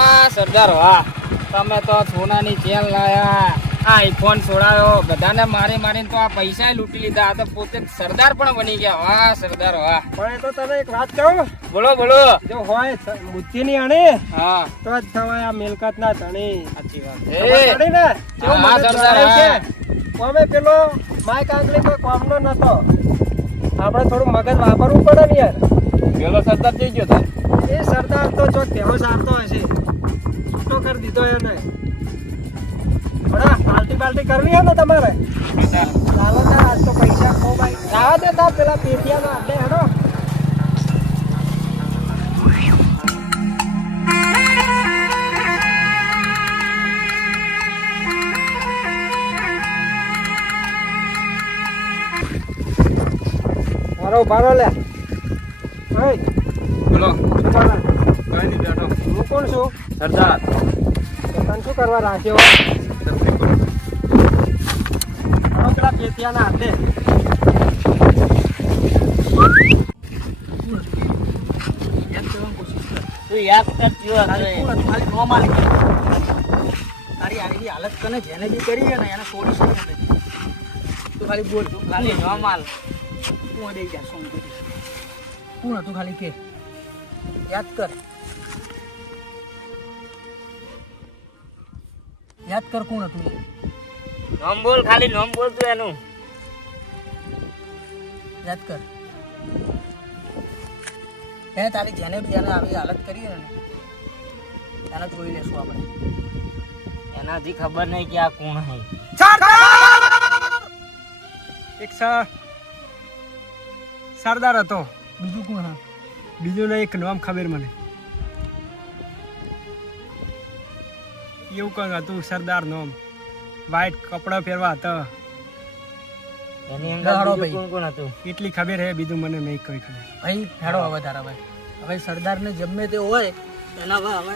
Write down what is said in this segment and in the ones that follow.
વાહ સરદાર વાહ, તમે તો સોનાની ચેન લાયા, આઈફોન છોડાયો, બધાને મારીને તો આ પૈસા લૂંટી લીધા. આ તો પોતે સરદાર પણ બની ગયા. વાહ સરદાર વાહ. પણ એ તો તને એક વાત કહું, બોલો બોલો. જો હોય બુદ્ધિ ની અણી હા તો જ થવાય આ મિલકત ના ધણી. સાચી વાત ખબર પડી ને? કેવો હા, મગજ સરદાર, વાળો છે. હા. અમે પેલો માય કાંકલી કોઈ કામનો નતો, આપણે થોડું મગજ વાપરવું પડે ને યાર. પેલો સરદાર જઈ ગયો તાર. એ સરદાર તો ચોક તેવો સારતો હશે, છૂટો કરી દીધો એને. પાર્ટી કરવી હે ને તમારે? ચાલો ને, આજ તો પૈસા ખો ભાઈ. રાહ દેતા પેલા પેઠિયાના અડ્ડે હેડો. બારો લે. ઓય બોલો. તમારા કઈ નહીં બેઠો. હું કોણ છું? સરદાર. તને શું કરવા રાખ્યો? પેલા પેથિયાના હાથે. તું યાદ કર ચિયો ખાલી નો માલિક તારી આવી હાલત કને જેને બી કરી છે ને એને છોડી શકે નહીં. તું ખાલી બોલ, તું ખાલી નો માલ તું દઈ જા સોંગ કરી. કોણ હતું ખાલી કે યાદ કર, યાદ કર કોણ હતું. નામ બોલ, ખાલી નામ બોલ તું એનું. યાદ કર. હે તારી જેને બી એને આવી હાલત કરી ને એને જોઈ લેશું આપણે. એનાથી ખબર નહીં કે આ કોણ હે. એક સરદાર હતો. બીજું કોણ હા? બીજું ને એક નામ ખબર મને. એવું કંઈક હતું સરદાર નામ. વ્હાઈટ કપડા પહેરવા હતા. એની ગહાડો અંદર ભાઈ. કોણ કોણ હતું? એટલી ખબર હે, બીજું મને નહીં કોઈ ખબર. ભાઈ હેડો હવે તારા ભાઈ. હવે સરદારને જમે તે હોય એના હવે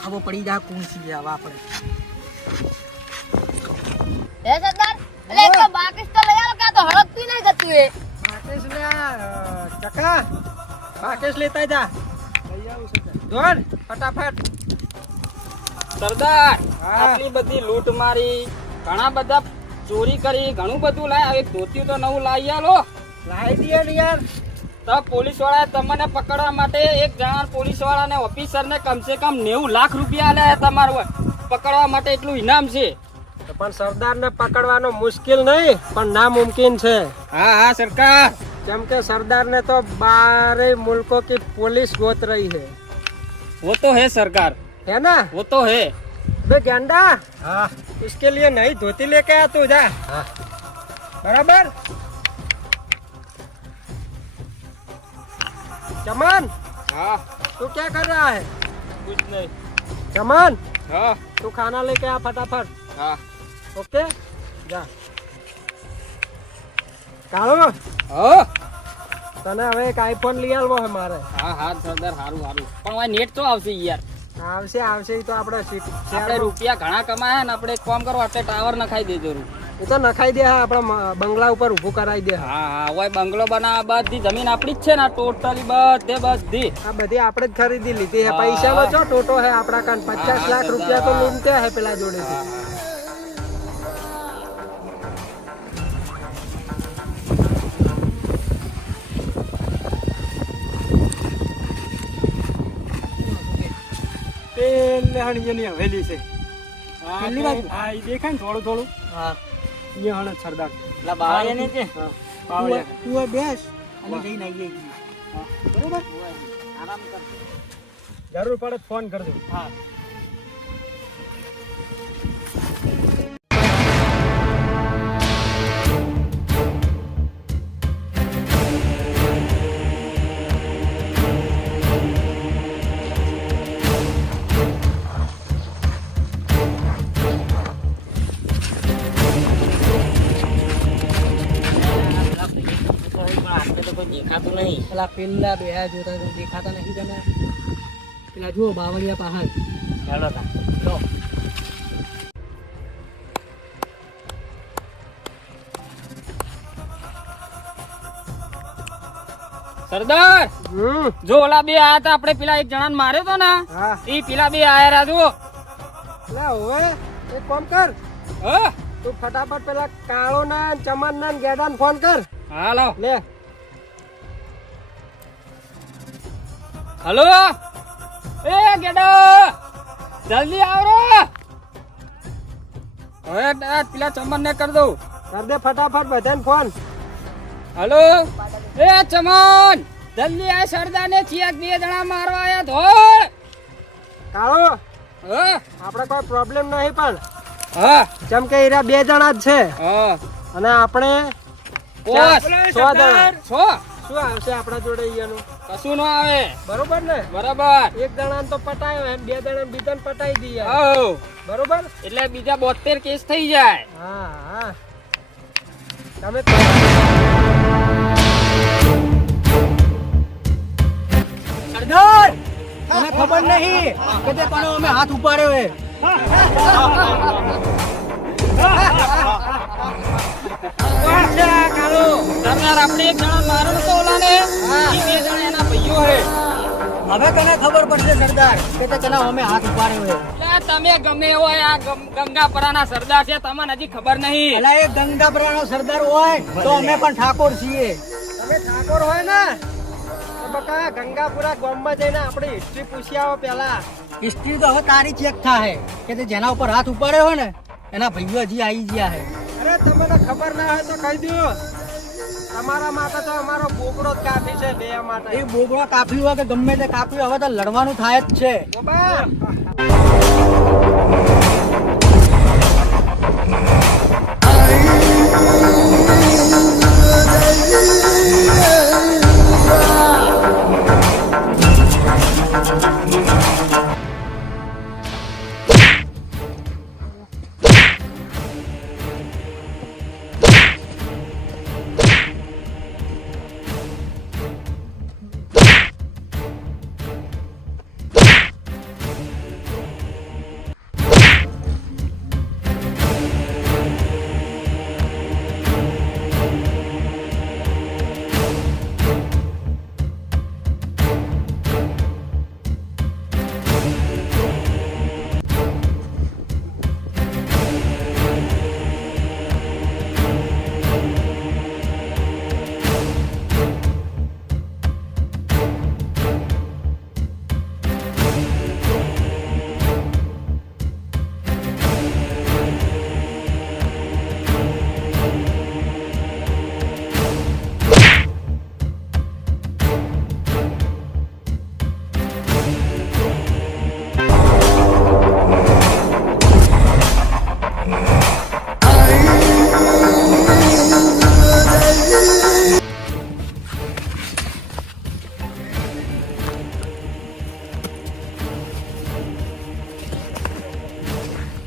ખબર પડી જાય કોણ છે હવે આપણે. હે સરદાર, અલે એક તો બાકસ તો લઈ આવો, કાં તો હળકતી નહીં જતું એ. બાકેશ લે ચકા, બાકેશ લેતા જા. દોડ ફટાફટ. સરદાર, હા. આટલી બધી લૂંટ મારી, ઘણા બધા ચોરી કરી, ઘણું બધું લાયા. એક ધોતિયું તો નવું લાવી આલો. લાવી દે ને યાર. તો પોલીસ વાળાએ તમને પકડવા માટે એક જણા પોલીસ વાળાને ઓફિસરને કમસે કમ 90 લાખ રૂપિયા આલ્યા. તમારું પકડવા માટે એટલું ઇનામ છે. પણ સરદારને પકડવાનો મુશ્કેલ નહીં પણ નામુમકિન છે. હા હા સરકાર. કેમ કે સરદારને તો 12 मुल्कों की पुलिस गोत रही है वो तो है सरकार, है ना? वो तो है. बे गेंडा, हाँ, उसके लिए नई धोती लेके आ तू जा. हाँ. बराबर. चमन, हाँ तू क्या कर रहा है? कुछ नहीं. चमन, हाँ तू खाना लेके आ फटाफट. हाँ ओके, जा. કાળો, હા તને હવે એક આઈફોન લઈ આવવો છે મારે. હા હા સરદાર, હારું હારું. પણ આ નેટ તો આવશે યાર. આવશે આવશે, ઈ તો આપણે આપણે રૂપિયા ઘણા કમાયા ને આપણે એક કામ કરો, આપણે ટાવર નખાઈ દેજો. એ તો નખાઈ દે. હા, આપણા બંગલા ઉપર ઊભું કરાવી દે. હા હા, ઓય બંગલો બનાવવા બધી જમીન આપણી જ છે ને, ટોટલી બધી. આ બધી આપણે જ ખરીદી લીધી છે. હા. પૈસામાં ચો ટોટો હે આપણા કાન. 50 હા, લાખ રૂપિયા તો સરદાર. લૂંટ્યા હે પેલા જોડેથી. પેલે હણીની હવેલી છે. પેલી બાજુ? હા, ઈ દેખાય ને થોડું થોડું. હા અહીંયા હણે સરદાર. એટલે બાવળિયા ને છે. હા, તું પાવડિયા. તું એ બેસ અને જઈને આવીએ છીએ. બરોબર? આરામ કરજો. જરૂર પડે તો ફોન કરજો. હા. દેખાતું નહીં. પેલા પેલા બે જોતા તો દેખાતા નથી તને. પેલા જુઓ બાવળિયા પહાડ. ચાલો તા. લો સરદાર હમ જો ઓલા બે આયા હતા આપણે પેલા એક જણાને માર્યો તો ને હા ઈ પેલા બે આયા રા જો લે હવે એક કામ કર હા તું ફટાફટ પેલા કાળો ના ચમન ના ગેડા ને ફોન કર હાલો લે હલો એ ગેડો જલ્દી આવો હવે પેલા ચમન ને કરી દઉં કર દે ફટાફટ બધાને ફોન હલો એ ચમન જલ્દી આ સરદાર ને ચિયાક બે જણા મારવા આયા ધોળ કાળો હા આપણે કોઈ પ્રોબ્લેમ નહીં પણ હા જેમ કે એરા બે જણા જ છે હા અને આપણે પોસ 100 જણા છો શું આવશે આપણા જોડે અહીંયાનું કશું નો આવે બરોબર ને બરાબર એક જણાને તો પટાયો એમ બે જણા બીજાને પટાઈ દઈએ હઉ બરોબર એટલે બીજા 72 કેસ થઈ જાય હા હા તમે સરદાર તને ખબર નહીં કે તે કોનો અમે હાથ ઉપાડ્યો હે કોણ છે આ કાળો સરદાર આપણે એક જણા મારો નતો ઓલાને ઈ બે જણા એના ભાઈઓ હે હવે તને ખબર પડશે સરદાર કે તે કોનો અમે હાથ ઉપાડ્યો હે એટલે તમે ગમે એવો આ ગંગાપરાના સરદાર છે તમને હજી ખબર નહીં અલા એ ગંગાપરાનો સરદાર હોય તો અમે પણ ઠાકોર છીએ તમે ઠાકોર હોય ને તો બકા ગંગાપુરા ગામમાં જઈને આપણે હિસ્ટ્રી પૂછી આવો પેલા હિસ્ટ્રી તો હવે તારી ચેક થાય કે તે જેના ઉપર હાથ ઉપાડ્યો હોય ને એના ભાઈઓ હજી આવી ગયા હે અરે તમને ખબર ના હોય તો કહી દો તમારા માટે તો અમારો બોકડો જ કાફી છે બે માટે એ બોગડો કાપ્યું હોય કે ગમે તે કાપ્યું હવે તો લડવાનું થાય જ છે બોબા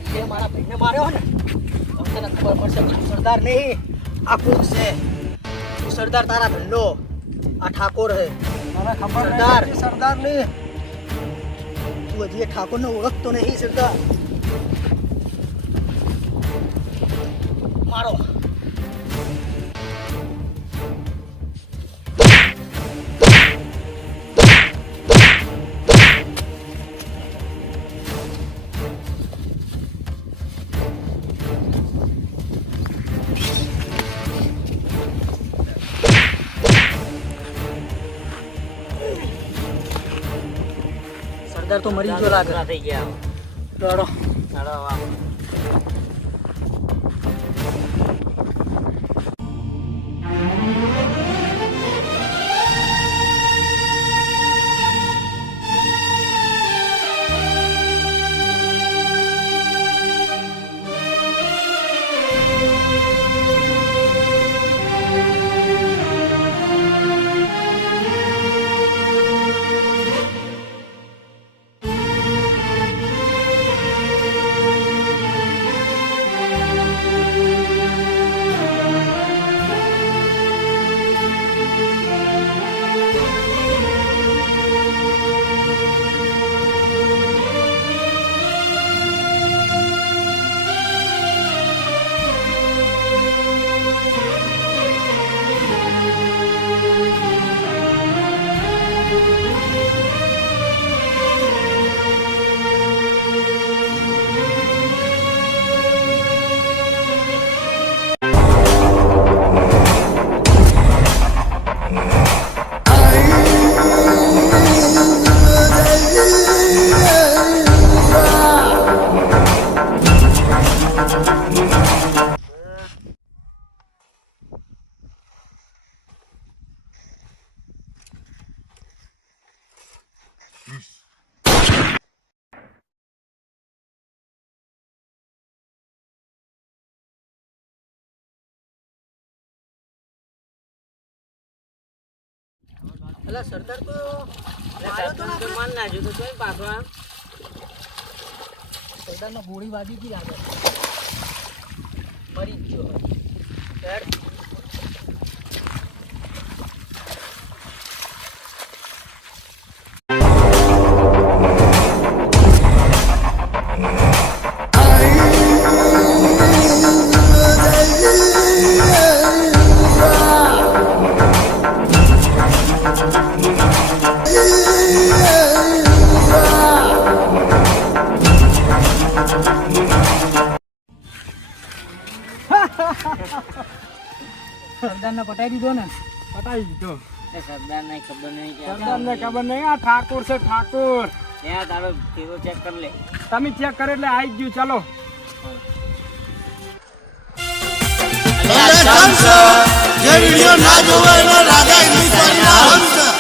તે મારા ભાઈને માર્યો ને તો તને ખબર પડશે કે તું સરદાર નહીં આ કોક છે તું સરદાર તારા ભાઈનો આ ઠાકોર હે મને ખબર સરદાર. નથી સરદાર ની તું હજી એ ઠાકોરને ઓળખતો નહીં સરદાર મારો સરદાર તો મરી ગયો લાગે થઈ ગયા લડો અલા સરદાર તો માન નાખ્યું તો કોઈ પાછો આમ સરદારનો ગોળી વાગી ગઈ લાગે મરી જ ગયો સર સરદારને પટાઈ દીધો ને પટાઈ દીધો. એ સરદાર ને ખબર નહીં કે સરદારને ખબર નહીં આ ઠાકોર છે ઠાકોર. ત્યાં તારો ફેરો ચેક કરી લે તમે ચેક કરે એટલે આવી જ ગયું. ચાલો જે વિડીયો ના જોવો એનો રાજા ઇંગ્લિશ વાળી ના હંસ